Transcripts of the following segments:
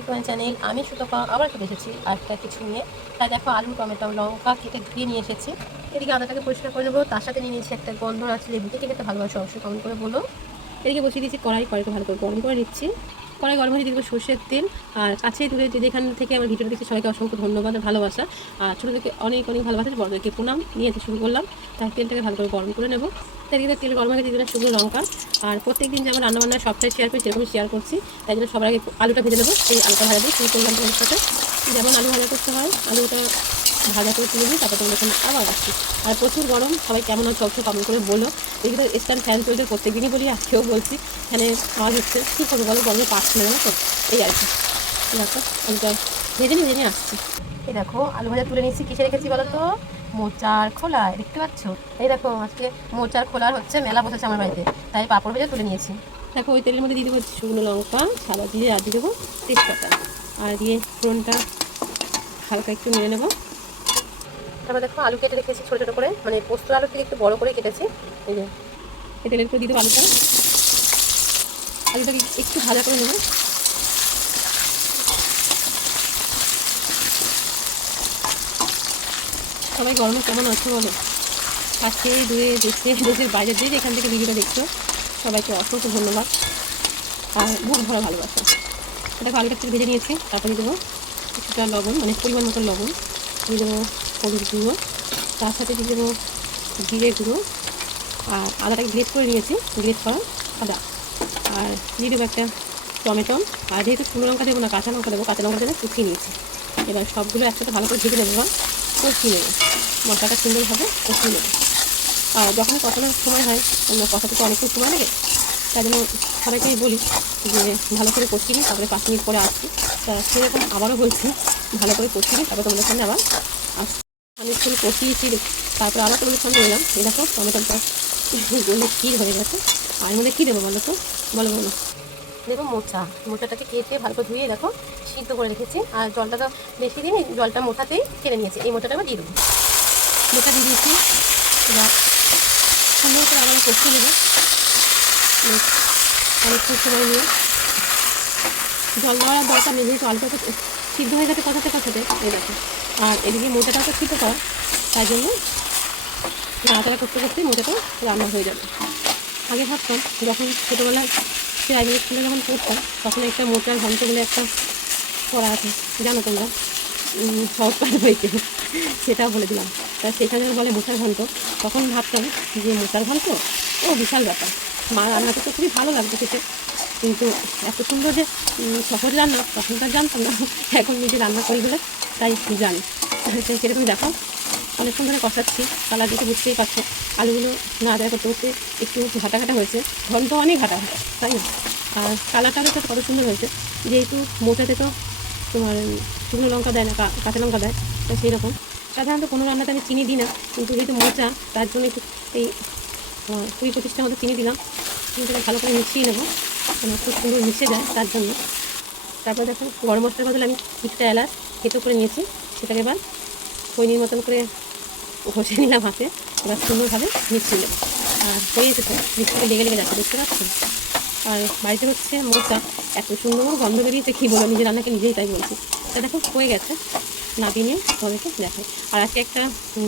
Back to my channel. আমি সুতপা আবার চলে এসেছি আরেকটা কিছু নিয়ে। তাই দেখো আলু, টমেটো, লঙ্কা কেটে ধুয়ে নিয়ে এসেছি। এদিকে আদাটাকে পরিষ্কার করে নেবো, তার সাথে নিয়ে নিয়েছি একটা গন্ধরাজ লেবু। কে খেতে ভালোবাসো অবশ্যই কমেন্ট করে বলো। এদিকে বসিয়ে দিয়েছি কড়াইকে ভালো করে গরম করে নিচ্ছি। কড়াই গরম হয়ে দিয়ে দেবো সর্ষের তেল। আর কাছে দূরে যেখান থেকে আমার ভিডিওটা দেখছি সবাইকে অসংখ্য ধন্যবাদ আর ভালোবাসা। আর ছোটো থেকে অনেক অনেক ভালোবাসা, বড়দেরকে প্রণাম নিয়ে শুরু করলাম। তাই তেলটাকে ভালো করে গরম করে নেবো। তাই এদিকে তেল গরম হয়ে দিয়ে দিলাম শুকনো লঙ্কা। আর প্রত্যেকদিন যেমন রান্নাবান্না সবটাই শেয়ার করি সেরকমই শেয়ার করছি। তাই জন্য সবার আগে আলুটা ভেজে নেবো। সেই আলুটা ভাজা দিয়ে শুরু করলাম তোমাদের সাথে। যেমন আলু ভাজা করতে হয়, আলুটা ভাজা করে তুলে দিই, তারপর তোমাদের এখানে আবার আসছি। আর প্রচুর গরম, সবাই কেমন আছে অবশ্যই কমেন্ট করে বলো। এদিকে তো স্ট্যান্ড ফ্যান চলছে, প্রত্যেকদিনই বলি, আজকেও বলছি। এখানে আওয়াজ হচ্ছে, কী করবো বলো, গরমে পাচ্ছি না তো, এই আর কি। দেখো আলুটা ভেজে নিয়ে আসছি। এই দেখো আলু ভাজা তুলে নিচ্ছি। কিসে রেখেছি বলো তো? মোচার খোলায়, দেখতে পাচ্ছ? এই দেখো আজকে মোচার খোলার হচ্ছে মেলা বসেছে আমার বাড়িতে, তাই পাঁপড় ভেজে তুলে নিয়েছি। দেখো ওই তেলের মধ্যে দিয়ে দেবো শুকনো লঙ্কা, সাদা জিরে, আর দিয়ে দেবো তেজপাতা, আর দিয়ে ফোড়নটা হালকা একটু নেড়ে নেবো। তারপর দেখো আলু কেটে রেখেছি ছোটো ছোটো করে, মানে পোস্ত আলুর থেকে একটু বড়ো করে কেটেছি। এই যে এই তেলের একটু দিয়ে দেবো আলুটাকে একটু ভাজা করে নেবো। সবাই গরমে কেমন আছে বলো? কাছে দূরে দেশের বাইরে দিয়ে এখান থেকে ভিডিওটা দেখছো, সবাইকে অসংখ্য ধন্যবাদ আর বুক ভরা ভালোবাসা। দেখো আলুটা একটু ভেজে নিয়েছি। তারপরে দেবো কিছুটা লবণ, মানে পরিমাণ মতো লবণ দিয়ে দেবো, হলুদ গুঁড়ো, তার সাথে দিয়ে দেবো জিরে গুঁড়ো, আর আদাটাকে গ্রেট করে নিয়েছি, গ্রেট করা আদা, আর দিয়ে দেবো একটা টমেটো। আর যেহেতু শুকনো লঙ্কা দেবো না, কাঁচা লঙ্কা দেবো, কাঁচা লঙ্কা দিয়ে কুচিয়ে নিয়েছি। এবার সবগুলো একসাথে ভালো করে ভেজে নেবো বা কষিয়ে নেবো, মশলাটা সুন্দরভাবে কষিয়ে নেবো। আর যখন কষানোর সময় হয়, কষাতে তো অনেকক্ষণ সময় লাগে, তাই জন্য সবাইকেই বলি যে ভালো করে কষিয়ে নিই, তারপরে 5 মিনিট পরে আসছি। তা সেরকম আবারও বলছি, ভালো করে কষিয়ে নিই, তারপর তোমাদের সামনে আবার আসছি। আমি একটু কষিয়েছি, তারপরে আবার তোমাদের সামনে এলাম। এই দেখো টমেটোটা গলে ক্ষীর হয়ে গেছে। আর এর মধ্যে কী দেবো বলো তো, বলো। দেখো মোচাটাকে কেটে ভালো করে ধুয়ে দেখো সিদ্ধ করে রেখেছি। আর জলটা তো বেশি দিই, জলটা মোচাতেই কেটে নিয়েছি। এই মোচাটা আমি দিয়ে দেবো, মোচা দিয়ে দিয়েছি। এবার সুন্দর করে আবার কষিয়ে নেবো অনেকক্ষণ সময় নিয়ে। জল দেওয়ার দরকার নেই, যেহেতু আলুটা সিদ্ধ হয়ে গেছে কষাতে। এই দেখো, আর এদিকে মোচাটাও তো সিদ্ধ করা, তাই জন্য নাড়াচাড়া করতে করতেই মোচাটাও রান্না হয়ে যাবে। আগে ভাবতাম, যখন ছোটোবেলায় প্রাইমারি স্কুলে যখন পড়তাম, তখন একটা মোচার ঘন্ট বলে একটা পড়া আছে, জানো তোমরা, সহজ পাঠ হয়েছে, সেটাও বলে দিলাম। তা সেখানে বলে মোচার ঘন্ট, তখন ভাবতাম যে মোচার ঘন্ট ও বিশাল ব্যাপার। মা রান্না করতে খুবই ভালো লাগতো খেতে, কিন্তু এত সুন্দর যে সহজ রান্না তখন তার জানতাম না। এখন নিজে রান্না করি বলে তাই জানি। সেরকম দেখো অনেকক্ষণ ধরে কষাচ্ছি, কালার দিকে বুঝতেই পারছো। আলুগুলো নাড়াচাড়া করতে করতে একটু ঘাটা হয়েছে, ঘন্ট অনেক ঘাটা হয়, তাই না? আর কালারটা দেখো কত সুন্দর হয়েছে। যেহেতু মোচাতে তো তোমার শুকনো লঙ্কা দেয় না, কাঁচা লঙ্কা দেয়, তো সেই রকম সাধারণত কোনো রান্নাতে আমি চিনি দিই না, কিন্তু যেহেতু মোচা তার জন্য একটু এই 20-25টার মতো চিনি দিলাম। চিনিটা ভালো করে মিশিয়ে নেবো, মানে খুব সুন্দর মিশে যায় তার জন্য। তারপর দেখো গরম মশলার বদলে আমি কিছুটা এলাচ থেতো করে নিয়েছি, সেটাকে এবার খৈনির মতন করে ঘষে নিলাম হাতে। এবার সুন্দরভাবে মিশিয়ে নেবো। আর হয়ে যেত মিক্সিতে লেগে যাচ্ছে, দেখতে পাচ্ছি। আর বাড়িতে হচ্ছে মোচা, এত সুন্দর গন্ধ বেরিয়েছে কী বলো, নিজের রান্নাকে নিজেই তাই বলছি। তা দেখো হয়ে গেছে, নাপিয়ে নিয়ে তোমাদেরকে দেখাই। আর আজকে একটা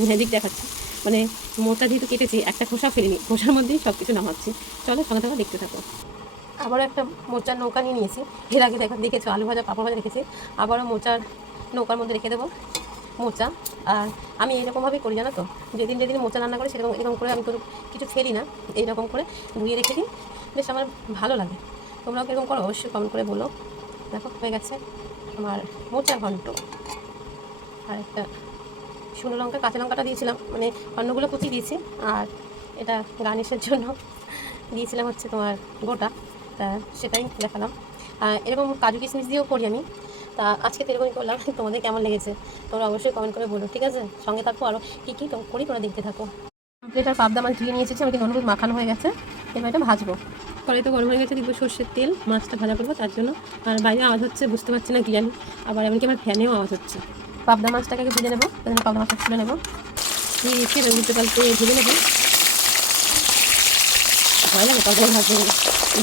ম্যাজিক দেখাচ্ছি, মানে মোচা যেহেতু কেটেছি, একটা খোসা ফেলিনি, খোসার মধ্যেই সব কিছু নামাচ্ছি। চলো সঙ্গে সঙ্গে দেখতে থাকো। আবারও একটা মোচার নৌকা নিয়ে নিয়েছি। এর আগে দেখেছো আলু ভাজা, পাঁপড় ভাজা রেখেছি, আবারও মোচার নৌকার মধ্যে রেখে দেবো মোচা। আর আমি এইরকমভাবেই করি, জানো তো, যেদিন মোচা রান্না করি সেরকম এরকম করে আমি তো কিছু ফেলি না, এইরকম করে ধুয়ে রেখে দিই, বেশ আমার ভালো লাগে। তোমরাও কীরকম করো অবশ্যই কমেন্ট করে বলো। দেখো হয়ে গেছে আমার মোচার ঘন্ট। আর একটা শুকনো লঙ্কা, কাঁচা লঙ্কাটা দিয়েছিলাম, মানে অন্যগুলো কুচি দিয়েছি, আর এটা গার্নিশের জন্য দিয়েছিলাম হচ্ছে তোমার গোটা, তা সেটাই দেখালাম। আর এরকম কাজু কিশমিশ দিয়েও করি আমি। তা আজকে তো এরকমই করলাম, তোমাদের কেমন লেগেছে তোমরা অবশ্যই কমেন্ট করে বলো, ঠিক আছে? সঙ্গে থাকো, আরও কী কী করি তোমরা দেখতে থাকো। এটার পাবদা মাছ ধুয়ে নিয়ে এসেছি, আমাকে হলুদ মাখানো হয়ে গেছে, এবার এটা ভাজবো। কড়াই তো গরম হয়ে গেছে, দিব সর্ষের তেল, মাছটা ভাজা করবো তার জন্য। আর বাইরে আওয়াজ হচ্ছে, বুঝতে পারছি না কি জানি, আবার এমনকি আমার ফ্যানেও আওয়াজ হচ্ছে। পাবদা মাছটাকে আগে ভেজে নেবো, তার জন্য পাবদা মাছটা তুলে নেবো, দিয়ে রেখে উল্টে পাল্টে ভেজে নেবো। ভয় লাগে পাবদা মাছ ভাজতে গেলে,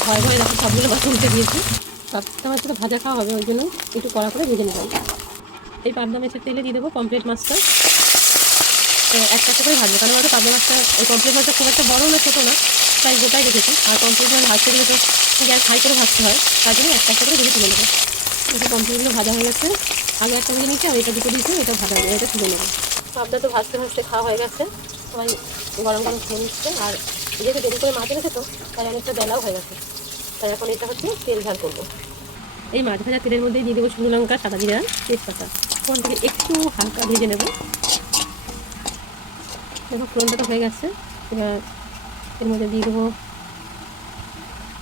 ভয় দেখো সবগুলো মাছ উল্টে দিয়েছি। পাবদা মাছটা তো ভাজা খাওয়া হবে, ওই জন্য একটু কড়া করে ভেজে নিলাম। এই পাবদা মাছের তেলে দিয়ে দেবো পমফ্রেট মাছটা। তো একটা করে ভাজবো, কারণ হয়তো পাবদা মাছটা ওই পমফ্রেট মাছটা খুব একটা বড়ো না ছোটো না, তাই গোটাই রেখেছি। আর পমফ্রেট মাছ ভাজতে গেলে তো গ্যাস হাই করে ভাজতে হয়, তার জন্য একটা করে ভেজে তুলে নেবো। এটা পমফ্রেটগুলো ভাজা হয়ে গেছে, আগে একটা ভেজে নিচ্ছি, আর এটা দুটো দিয়েছি, এটা ভাজা হয়ে এটা তুলে নেবো। পাবদা তো ভাজতে ভাজতে খাওয়া হয়ে গেছে, সবাই গরম গরম খেয়ে নিচ্ছে। আর যেহেতু দেরি করে মাছ এনেছে তো, তাই অনেকটা বেলাও হয়ে গেছে। তাই এখন এটা হচ্ছে তেল ঝাল করবো। এই মাছ ভাজা তেলের মধ্যেই দিয়ে দেবো শুকনো লঙ্কা, সাদা জিরা, তেজপাতা। ফোড়ন থেকে একটু হালকা ভেজে নেব। দেখো ফোড়নটা তো হয়ে গেছে। এবার এর মধ্যে দিয়ে দেবো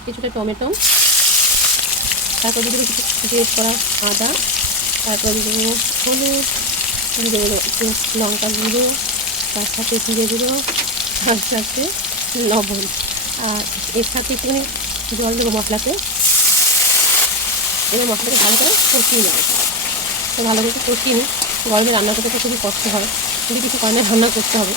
কিছুটা টমেটো, তারপর দিয়ে দেবো কিছু গ্রেট করা আদা, তারপর দিয়ে দেবো হলুদ, দিয়ে দেবো একটু লঙ্কা গুঁড়ো, তার সাথে জিরে গুঁড়ো, তার সাথে লবণ, আর এর সাথে একটুখানি জল দেবো মশলাতে। এবার মশলাটাকে ভালো করে কষিয়ে নেবো। তো ভালো করে কষিয়ে নিই। গরমে রান্না করতে তো খুবই কষ্ট হয়, কিন্তু কিছু কারণে রান্না করতে হবে।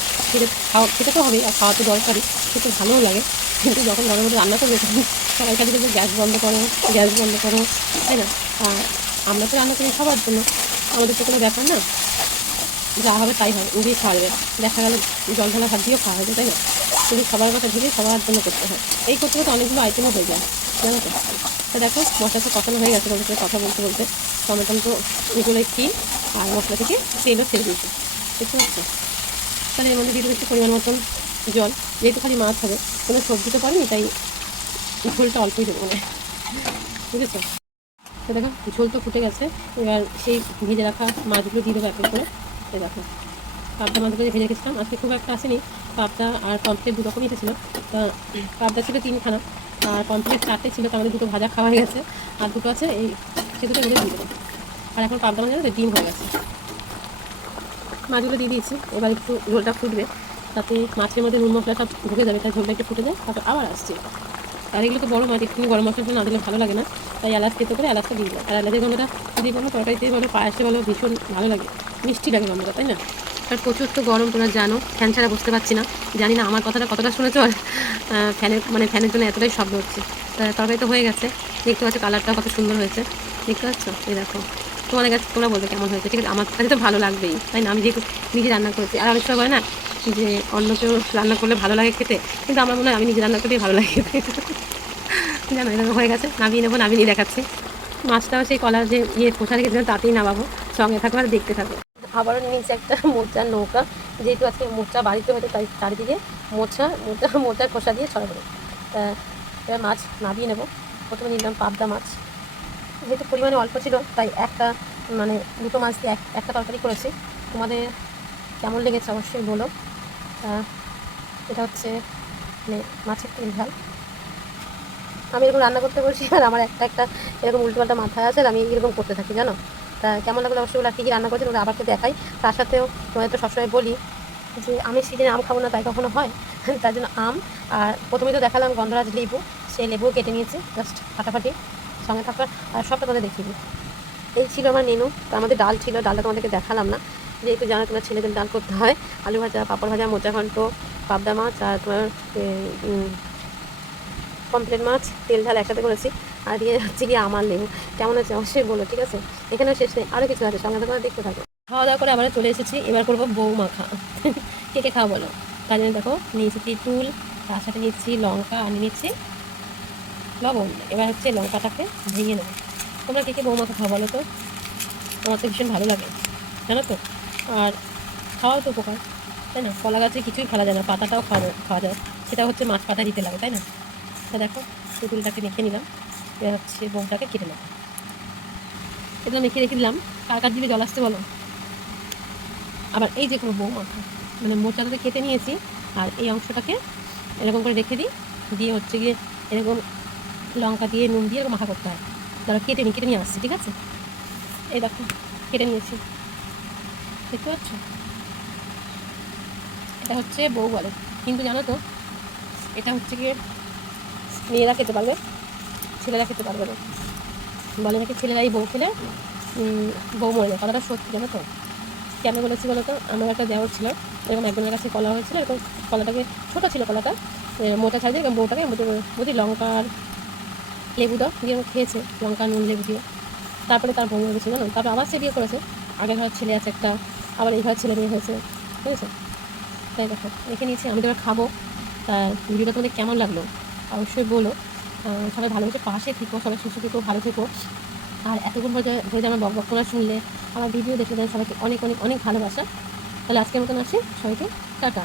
খেতে তো হবেই, আর খাওয়া তো দরকারই, খেতে ভালোও লাগে। কিন্তু যখন গরমের মধ্যে রান্না করবে তখন সবাই কাছে কিন্তু গ্যাস বন্ধ করো, গ্যাস বন্ধ করো, তাই না? আর আমরা তো রান্না করি সবার জন্য, আমাদের তো কোনো ব্যাপার না, যা হবে তাই হবে, নিজেই খাওয়া যাবে। দেখা গেল জল ঢালা ভাত দিয়েও খাওয়া হবে, তাই না? কিন্তু সবার কথা ভেবে সবার জন্য করতে হয়। এই করতে করতে অনেকগুলো আইটেমও হয়ে যায়, জানো তো। তো দেখো মশলাটা কষানো হয়ে গেছে, বলতে কথা বলতে বলতে টমেটো তো এগুলো একটি, আর মশলা থেকে তেলও ছেড়ে দিয়েছে, দেখতে পাচ্ছি। তাহলে এর মধ্যে দিয়ে দেবো একটু পরিমাণ মতন জল, যেহেতু খালি মাছ হবে, কোনো সবজি তো পারিনি, তাই ঝোলটা অল্পই দেবো মানে, ঠিক আছে? তো দেখো ঝোল তো ফুটে গেছে, এবার সেই ভেজে রাখা মাছগুলো দিয়ে দেবো এক করে। এই দেখো পাবদা মাছগুলো ভেজে রেখেছিলাম, আজকে খুব একটা আসেনি, পাবদা আর পমফ্রেট দু রকমই এসেছিলো। তা পাবদা ছিল 3খানা, আর পমফ্রেট 4টে ছিল, তার মধ্যে দুটো ভাজা খাওয়া হয়ে গেছে, আর দুটো আছে, এই সে দুটো এগুলো দিয়ে দেবো। আর এখন পাবদা মাছ ডিম হয়ে গেছে, মাছগুলো দিয়ে দিয়েছি। এবার একটু ঝোলটা ফুটবে, তাতে মাছের মধ্যে নুন মশলাটা ঢুকে যাবে, তাই ঝোলটা একটু ফুটে যায়, তারপর আবার আসছে। আর এগুলো তো বড়ো মাছ, একটু গরম মশলাটা না দিলে ভালো লাগে না, তাই এলাচ তেতো করে এলাচটা দিয়ে দেয়। আর এলাচের গন্ধটা যদি কোনো তরকারিতে বলো, পায়েসে বলো, ভীষণ ভালো লাগে, মিষ্টি লাগে গন্ধটা, তাই না? আর প্রচুর তো গরম, তোমরা জানো, ফ্যান ছাড়া বুঝতে পারছি না, জানি না আমার কথাটা কতটা শুনেছো। আর ফ্যানের জন্য এতটাই শব্দ হচ্ছে। তরকারি তো হয়ে গেছে, দেখতে পাচ্ছ কালারটাও কত সুন্দর হয়েছে, দেখতে পাচ্ছ? এই দেখো, তোমাদের কাছে তোমরা বলবে কেমন হয়েছে, ঠিক আছে? আমার কাছে তো ভালো লাগবেই, তাই না? আমি যেহেতু নিজে রান্না করেছি। আর অনেক সময় করে না যে অন্য কেউ রান্না করলে ভালো লাগে খেতে, কিন্তু আমার মনে হয় আমি নিজে রান্না করলেই ভালো লাগে খেতে। জানো এরকম হয়ে গেছে, নামিয়ে নেবো, নামিয়ে নিয়ে দেখাচ্ছি। মাছটাও সেই কলার যে খোসা রেখেছিলাম তাতেই নামাবো, সঙ্গে থাকবো আর দেখতে থাকবো। আবারও নিয়ে নিচ্ছে একটা মোচার নৌকা, যেহেতু আজকে মোচা বাড়িতে হয়তো, তাই চারিদিকে মোচার খোসা দিয়ে ছড়াবো। তা এবার মাছ নামিয়ে নেবো। প্রথমে নিলাম পাবদা মাছ, যেহেতু পরিমাণে অল্প ছিল, তাই দুটো মাছ দিয়ে একটা তরকারি করেছি। তোমাদের কেমন লেগেছে অবশ্যই বলো। এটা হচ্ছে মাছের তেল ঝাল। আমি এরকম রান্না করতে বসি, আর আমার একটা এরকম উল্টোপাল্টা মাথায় আছে, আর আমি এরকম করতে থাকি, জানো। তা কেমন লাগলো অবশ্যই বলে, কী কী রান্না করছি ওটা আবার দেখাই। তার সাথেও তোমাদের তো সবসময় বলি যে আমি সিজনে আম খাবো না, তাই কখনো হয়? তার জন্য আম, আর প্রথমে তো দেখালাম গন্ধরাজ লেবু, সেই লেবুও কেটে নিয়েছি জাস্ট ফাটাফাটি, সঙ্গে থাকার আর সবটা তোমাদের দেখিয়ে দিই। এই ছিল আমার মেনু। তো আমাদের ডাল ছিল, ডালটা তোমাদেরকে দেখালাম না, যেহেতু জানো তোমার ছেলেদের ডাল করতে হয়। আলু ভাজা, পাঁপড় ভাজা, মোচা ঘন্ট, পাবদা মাছ, আর তোমার পমফ্রেট মাছ তেল ঝাল একসাথে করেছি। আর দিয়ে হচ্ছে গিয়ে আমার লেবু। কেমন আছে অবশ্যই বলো, ঠিক আছে? এখানেও শেষ নেই, আরও কিছু আছে, সঙ্গে তোমরা দেখতে থাকো। খাওয়া দাওয়া করে আবার চলে এসেছি, এবার করবো বউ মাখা। কে কে খাওয়া বলো? তার জন্য দেখো নিয়েছি তেঁতুল, তার সাথে নিচ্ছি লঙ্কা, আর নিচ্ছি লবণ। এবার হচ্ছে লঙ্কাটাকে ভেঙে নেবো। তোমরা কে কে বউ মাখা খাওয়া বলো তো? আমার তো ভীষণ ভালো লাগে, জানো তো। আর খাওয়াও তো উপকার, তাই না? কলা গাছে কিছুই ফেলা যায় না, পাতাটাও খাওয়া যায়, সেটা হচ্ছে মাছ পাতা দিতে লাগে, তাই না? তা দেখো তেঁতুলটাকে মেখে নিলাম, এবার হচ্ছে বউটাকে কেটে নেব। এটা মেখে রেখে দিলাম, কার কার দিবে জল আসতে বলো। আবার এই যে কোনো বউ মাখা, মোচাটাতে কেটে নিয়েছি, আর এই অংশটাকে এরকম করে রেখে দিই, দিয়ে হচ্ছে গিয়ে এরকম লঙ্কা দিয়ে নুন দিয়ে এরকম মাখা করতে হয়। তারা কেটে নিয়ে আসছি, ঠিক আছে? এই দেখো কেটে নিয়েছি, দেখতে পাচ্ছ? এটা হচ্ছে বউ বলে, কিন্তু জানো তো এটা হচ্ছে গিয়ে মেয়েরা খেতে পারবে, ছেলেরা খেতে পারবে না। বলে নাকি ছেলেরাই বউ খেলে বউ মরে যায়, কথাটা সত্যি, জানো তো। কেন বলেছি বলো তো? আমার একটা দেওয়ার ছিল, এরকম একজনের কাছে কলা হয়েছিল, এরকম কলাটাকে ছোটো ছিল কলাটা, মোটা ছাড়িয়ে এরকম বউটাকে বুঝি লঙ্কার লেবু দাও দিয়ে ও খেয়েছে, লঙ্কা নুন লেবু দিয়ে। তারপরে তার বমি হয়েছে জানো, তারপরে আবার সে বিয়ে করেছে, আগের ঘরের ছেলে আছে একটা, আবার এই ঘরের ছেলে মেয়ে হয়েছে, বুঝেছো? তাই দেখো রেখে নিয়েছি, আমি তো এবার খাবো। তা ভিডিওটা তোমাদের কেমন লাগলো অবশ্যই বলো। সবাই ভালোবেসে পাশে থেকো, সবাই সুস্থ থেকো, ভালো থেকো। আর এতক্ষণ ধরে ধরে আমার বক বক তোমরা শুনলে, আমার ভিডিও দেখলে সবাইকে অনেক অনেক অনেক ভালোবাসা। তাহলে আজকের মতন আসি, সবাইকে টাটা।